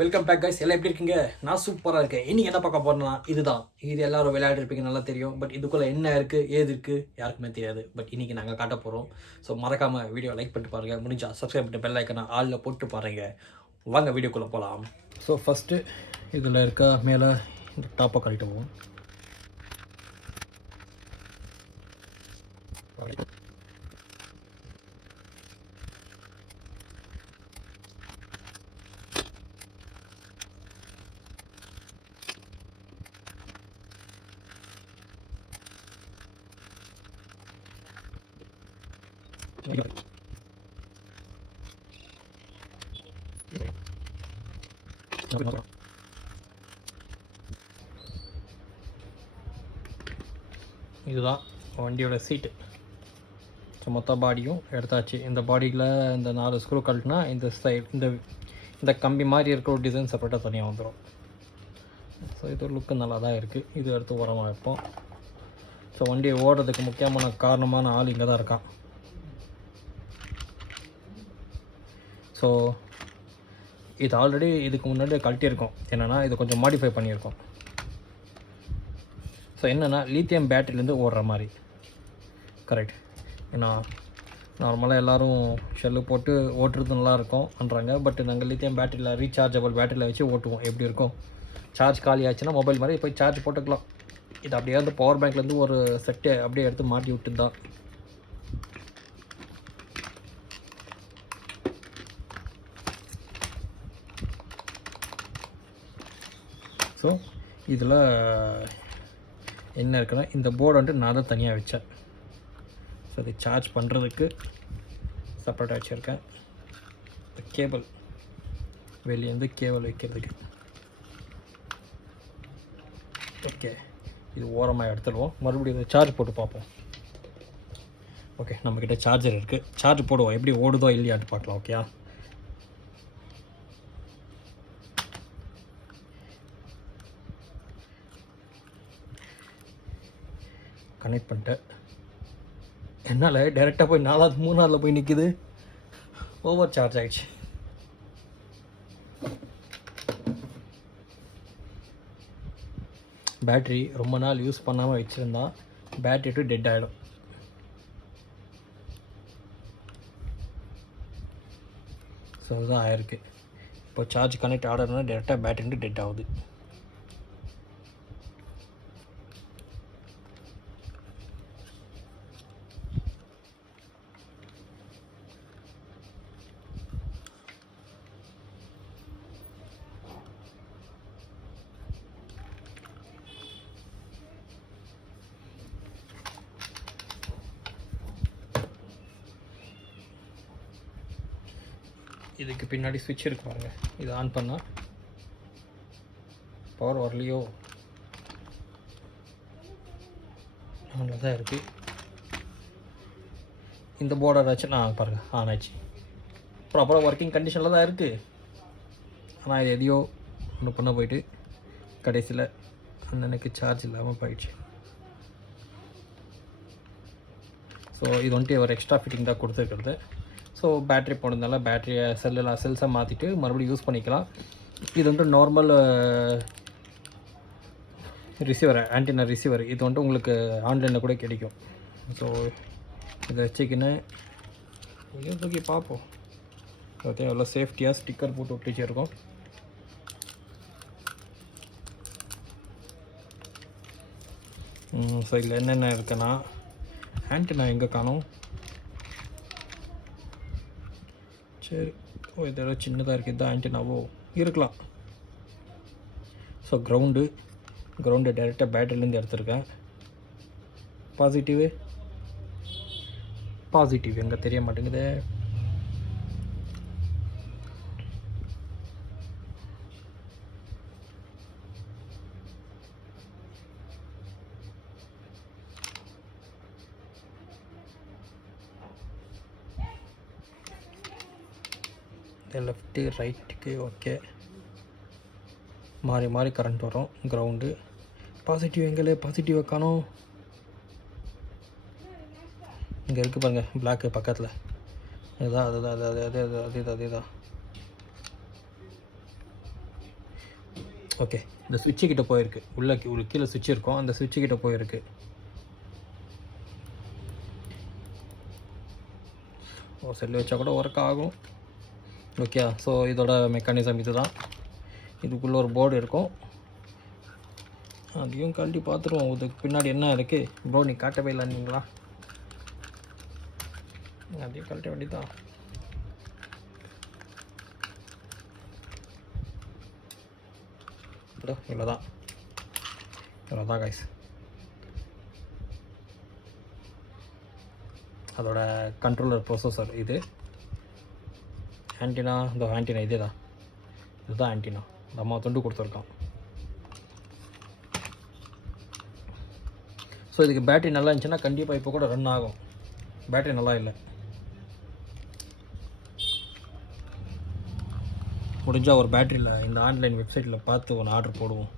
Welcome back guys. எல்லாம் எப்படி இருக்கீங்க? நான் சூப்பராக இருக்கேன். இன்றைக்கி என்ன பார்க்க போகிறேன்னா இது எல்லாரும் விளையாடிருப்பீங்க, நல்லா தெரியும். பட் இதுக்குள்ளே என்ன இருக்குது ஏது இருக்குது யாருக்குமே தெரியாது. பட் இன்றைக்கி நாங்கள் காட்ட போகிறோம். ஸோ மறக்காமல் வீடியோ லைக் பண்ணிட்டு பாருங்கள். முடிஞ்சால் சப்ஸ்கிரைப் பண்ணிட்டு பெல் ஐக்கனை ஆளில் போட்டு பாருங்கள். வாங்க வீடியோக்குள்ளே போகலாம். ஸோ ஃபஸ்ட்டு இதில் இருக்க மேலே இந்த டாப்பை கழட்டுவோம். இதுதான் வண்டியோட சீட்டு. ஸோ மொத்த பாடியும் எடுத்தாச்சு. இந்த பாடியில் இந்த 4 ஸ்க்ரூ கழட்டினா இந்த சைடு இந்த கம்பி மாதிரி இருக்கிற ஒரு டிசைன் செப்பரேட்டாக தனியாக வந்துடும். ஸோ இது லுக்கு நல்லா தான் இருக்குது. இது எடுத்து உரமாக வைப்போம். ஸோ வண்டியை ஓடுறதுக்கு முக்கியமான காரணமான ஆள் இங்கே தான் இருக்கான். ஸோ இது ஆல்ரெடி இதுக்கு முன்னாடி கழட்டியிருக்கோம். என்னென்னா இது கொஞ்சம் மாடிஃபை பண்ணியிருக்கோம். ஸோ என்னென்னா லீத்தியம் பேட்டரிலேருந்து ஓடுற மாதிரி. கரெக்ட். ஏன்னா நார்மலாக எல்லோரும் ஷெல்லு போட்டு ஓட்டுறது நல்லாயிருக்கும் பண்ணுறாங்க. பட் நாங்கள் லித்தியம் பேட்டரியில் ரீசார்ஜபிள் பேட்டரியில் வச்சு ஓட்டுவோம். எப்படி இருக்கும், சார்ஜ் காலி ஆச்சுன்னா மொபைல் மாதிரி போய் சார்ஜ் போட்டுக்கலாம். இது அப்படியே வந்து பவர் பேங்க்லேருந்து ஒரு செட்டு அப்படியே எடுத்து மாட்டி விட்டு தான். ஸோ இதில் என்ன இருக்குன்னா இந்த போர்டு வந்துட்டு நான் தான் தனியாக வச்சேன். ஸோ இது சார்ஜ் பண்ணுறதுக்கு செப்பரேட்டாக வச்சுருக்கேன். இந்த கேபிள் வெளியேருந்து கேபிள் வைக்கிறதுக்கு. ஓகே, இது ஓரமாக எடுத்துடுவோம். மறுபடியும் இதை சார்ஜ் போட்டு பார்ப்போம். ஓகே, நம்மக்கிட்ட சார்ஜர் இருக்குது. சார்ஜ் போடுவோம், எப்படி ஓடுதோ இல்லையாட்டு பார்க்கலாம். ஓகே, கனெக்ட் பண்ணிட்டேன். என்னால் டைரெக்டாக போய் 4வது 3வது போய் நிற்கிது. ஓவர் சார்ஜ் ஆகிடுச்சு. பேட்ரி ரொம்ப நாள் யூஸ் பண்ணாமல் வச்சுருந்தா பேட்ரி டெட் ஆகிடும். ஸோ இதுதான் ஆயிருக்கு. இப்போ சார்ஜ் கனெக்ட் ஆகிறதுனா டேரெக்டாக பேட்ரி டெட் ஆகுது. இதுக்கு பின்னாடி ஸ்விட்ச் இருக்கு பாருங்க. இது ஆன் பண்ணால் பவர் வரலையோ, ஆனில் தான் இருக்குது. இந்த போர்டர் ஆச்சு நான் பாருங்கள் ஆன் ஆச்சு. ப்ராப்பராக ஒர்க்கிங் கண்டிஷனில் தான் இருக்குது. ஆனால் இது எதையோ ஒன்று பண்ண போயிட்டு கடைசியில் அண்ணனுக்கு சார்ஜ் இல்லாமல் போயிடுச்சு. ஸோ இது வந்துட்டு ஒரு எக்ஸ்ட்ரா ஃபிட்டிங் தான் கொடுத்துருக்குறது. ஸோ பேட்ரி போனதுனால பேட்டரியை செல்ஸை மாற்றிட்டு மறுபடியும் யூஸ் பண்ணிக்கலாம். இது வந்துட்டு நார்மல் ரிசீவர், ஆன்டினா ரிசீவர். இது வந்துட்டு உங்களுக்கு ஆன்லைனில் கூட கிடைக்கும். ஸோ இதை வச்சுக்கின்னு இதையும் தூக்கி பார்ப்போம். அதையும் எவ்வளோ சேஃப்டியாக ஸ்டிக்கர் போட்டு ஒட்டிச்சிருக்கோம். ஸோ இதில் என்னென்ன இருக்குன்னா, ஆன்டினா எங்கே காணும். சரி, ஓ இதோட சின்னதாக இருக்குது. இதுதான் ஆன்டினாவோ இருக்கலாம். ஸோ கிரவுண்டு டைரெக்டாக பேட்டரிலேருந்து எடுத்துருக்கேன். பாசிட்டிவ் எங்கே தெரிய மாட்டேங்குது. லெஃப்ட்டு ரைட்டுக்கு ஓகே, மாறி மாறி கரண்ட் வரும். கிரவுண்டு பாசிட்டிவ் எங்கே, பாசிட்டிவ் காணோம். இங்கே இருக்குது பாருங்கள், பிளாக்கு பக்கத்தில். அதுதான் அதுதான் அது அது அது அது அது அதுதான் ஓகே, இந்த சுவிட்சு கிட்ட போயிருக்கு. உள்ள கீழே சுவிட்ச் இருக்கும், அந்த சுவிட்சு கிட்ட போயிருக்கு. செல்லு வச்சா கூட ஒர்க் ஆகும். ஓகே, ஸோ இதோட மெக்கானிசம் இது தான். இதுக்குள்ளே ஒரு போர்டு இருக்கும், அதையும் கழட்டி பார்த்துருவோம். இதுக்கு பின்னாடி என்ன இருக்குது. ப்ரோ நீ காட்டவே இல்லைங்களா? அதையும் கழட்ட வேண்டியதான். இவ்வளோதான் கைஸ். அதோட கண்ட்ரோலர் ப்ரொசஸர் இது. ஆன்டினா, இந்த ஆன்டினா இதுதான் ஆன்டினா. இந்த அம்மா துண்டு கொடுத்துருக்கான். ஸோ இதுக்கு பேட்ரி நல்லா இருந்துச்சுன்னா கண்டிப்பாக இப்போ கூட ரன் ஆகும். பேட்ரி நல்லா இல்லை, முடிஞ்சால் ஒரு பேட்டரியில் இந்த ஆன்லைன் வெப்சைட்டில் பார்த்து ஒன்று ஆர்டர் போடுவோம்.